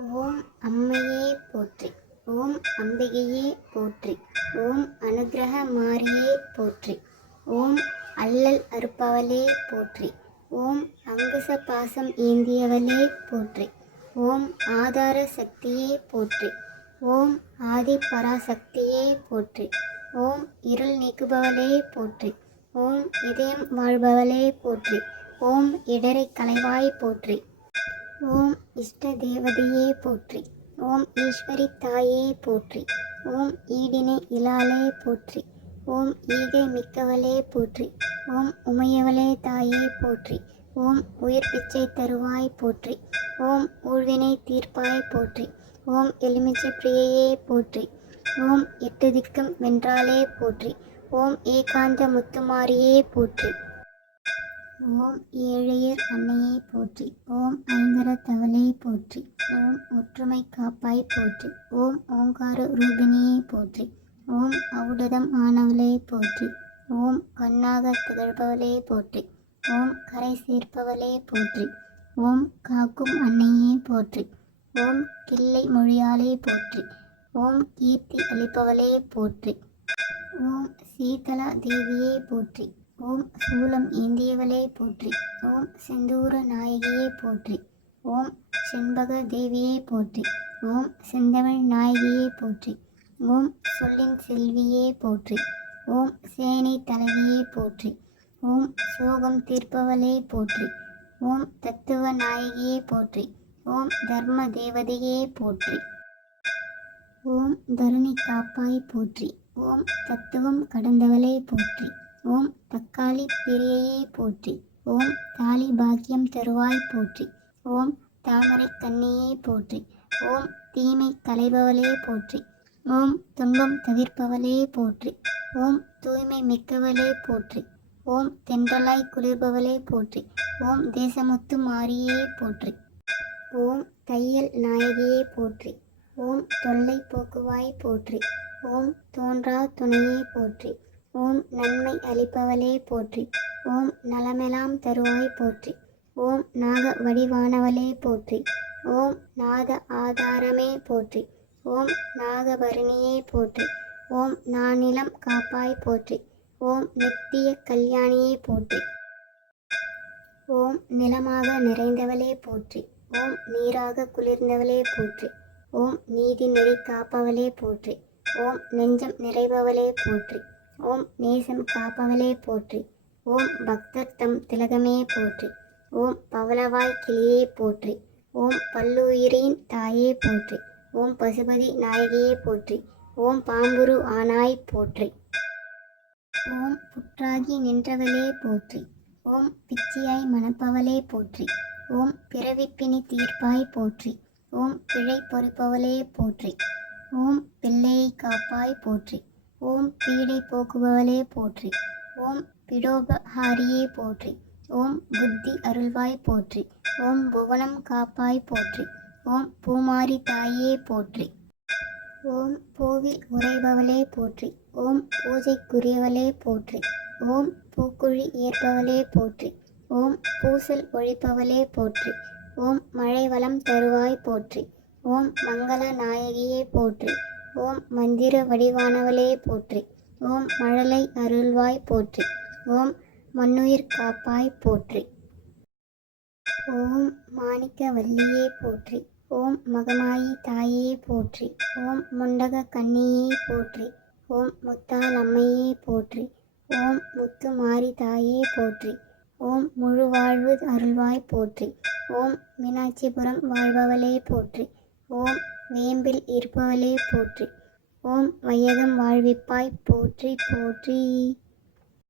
ஓம் அம்மையே போற்றி. ஓம் அம்பிகையே போற்றி. ஓம் அனுக்கிரக மாரியே போற்றி. ஓம் அல்லல் அறுப்பவளே போற்றி. ஓம் அங்குச பாசம் ஏந்தியவளே போற்றி. ஓம் ஆதார சக்தியே போற்றி. ஓம் ஆதி பராசக்தியே போற்றி. ஓம் இருள் நீக்குபவளே போற்றி. ஓம் இதயம் வாழ்பவளே போற்றி. ஓம் இடரை களைவாய் போற்றி. ஓம் இஷ்ட தேவதையே போற்றி. ஓம் ஈஸ்வரி தாயே போற்றி. ஓம் ஈடினை இலாளே போற்றி. ஓம் ஈகை மிக்கவளே போற்றி. ஓம் உமையவளே தாயே போற்றி. ஓம் உயிர் பிச்சை தருவாய் போற்றி. ஓம் ஊழ்வினை தீர்ப்பாய் போற்றி. ஓம் எலுமிச்சை பிரியையே போற்றி. ஓம் எட்டு திக்கும் வென்றாலே போற்றி. ஓம் ஏகாந்த முத்துமாரியே போற்றி. ஓம் ஏழையர் அன்னையே போற்றி. ஓம் ஐங்கரத்தவளே போற்றி. ஓம் ஒற்றுமை காப்பாய் போற்றி. ஓம் ஓங்கார ரூபிணியே போற்றி. ஓம் ஔடதம் ஆனவளே போற்றி. ஓம் கண்ணாக திகழ்பவளே போற்றி. ஓம் கரை சேர்ப்பவளே போற்றி. ஓம் காக்கும் அன்னையே போற்றி. ஓம் கிள்ளை மொழியாலே போற்றி. ஓம் கீர்த்தி அளிப்பவளே போற்றி. ஓம் சீதளா தேவியே போற்றி. ஓம் சூலம் ஏந்தியவளே போற்றி. ஓம் செந்தூர நாயகியே போற்றி. ஓம் செண்பக தேவியே போற்றி. ஓம் செந்தமிழ் நாயகியே போற்றி. ஓம் சொல்லின் செல்வியே போற்றி. ஓம் சேனை தலைவியே போற்றி. ஓம் சோகம் தீர்ப்பவளே போற்றி. ஓம் தத்துவ நாயகியே போற்றி. ஓம் தர்ம தேவதையே போற்றி. ஓம் தருணி காப்பாய் போற்றி. ஓம் தத்துவம் கடந்தவளே போற்றி. ஓம் தக்காளி பிரியையே போற்றி. ஓம் தாலி பாக்கியம் தருவாய் போற்றி. ஓம் தாமரை கண்ணியே போற்றி. ஓம் தீமை களைபவளே போற்றி. ஓம் துன்பம் தவிர்ப்பவளே போற்றி. ஓம் தூய்மை மிக்கவளே போற்றி. ஓம் தென்றலாய் குளிர்பவளே போற்றி. ஓம் தேசமுத்து மாரியே போற்றி. ஓம் தையல் நாயகியே போற்றி. ஓம் தொல்லை போக்குவாய் போற்றி. ஓம் தோன்றா துணையே போற்றி. ஓம் நன்மை அளிப்பவளே போற்றி. ஓம் நலமெலாம் தருவாய் போற்றி. ஓம் நாக வடிவானவளே போற்றி. ஓம் நாத ஆதாரமே போற்றி. ஓம் நாகபரணியே போற்றி. ஓம் நானிலம் காப்பாய் போற்றி. ஓம் நித்திய கல்யாணியே போற்றி. ஓம் நிலமாக நிறைந்தவளே போற்றி. ஓம் நீராக குளிர்ந்தவளே போற்றி. ஓம் நீதி நெறி காப்பவளே போற்றி. ஓம் நெஞ்சம் நிறைபவளே போற்றி. ஓம் நேசம் காப்பவளே போற்றி. ஓம் பக்தர் தம் திலகமே போற்றி. ஓம் பவளவாய் கிளியே போற்றி. ஓம் பல்லுயிரின் தாயே போற்றி. ஓம் பசுபதி நாயகியே போற்றி. ஓம் பாம்புரு ஆனாய் போற்றி. ஓம் புற்றாகி நின்றவளே போற்றி. ஓம் பிச்சியாய் மணப்பவளே போற்றி. ஓம் பிறவிப்பினி தீர்ப்பாய் போற்றி. ஓம் பிழை பொறுப்பவளே போற்றி. ஓம் பிள்ளையை காப்பாய் போற்றி. ஓம் பீடை போக்குபவளே போற்றி. ஓம் பிடோபஹாரியே போற்றி. ஓம் புத்தி அருள்வாய் போற்றி. ஓம் புவனம் காப்பாய் போற்றி. ஓம் பூமாரி தாயே போற்றி. ஓம் பூவில் உறைபவளே போற்றி. ஓம் பூஜைக்குரியவளே போற்றி. ஓம் பூக்குழி ஏற்பவளே போற்றி. ஓம் பூசல் ஒழிப்பவளே போற்றி. ஓம் மழை வளம் தருவாய் போற்றி. ஓம் மங்கள நாயகியே போற்றி. ஓம் மந்திர வடிவானவளே போற்றி. ஓம் மழலை அருள்வாய் போற்றி. ஓம் மண்ணுயிர் காப்பாய் போற்றி. ஓம் மாணிக்க வல்லியே போற்றி. ஓம் மகமாயி தாயே போற்றி. ஓம் முண்டக கண்ணியே போற்றி. ஓம் முத்தால் அம்மையே போற்றி. ஓம் முத்து மாரி தாயே போற்றி. ஓம் முழு வாழ்வு அருள்வாய் போற்றி. ஓம் மீனாட்சிபுரம் வாழ்பவளே போற்றி. ஓம் வேம்பில் இருப்பவளே போற்றி. ஓம் வையகம் வாழ்விப்பாய் போற்றி போற்றி.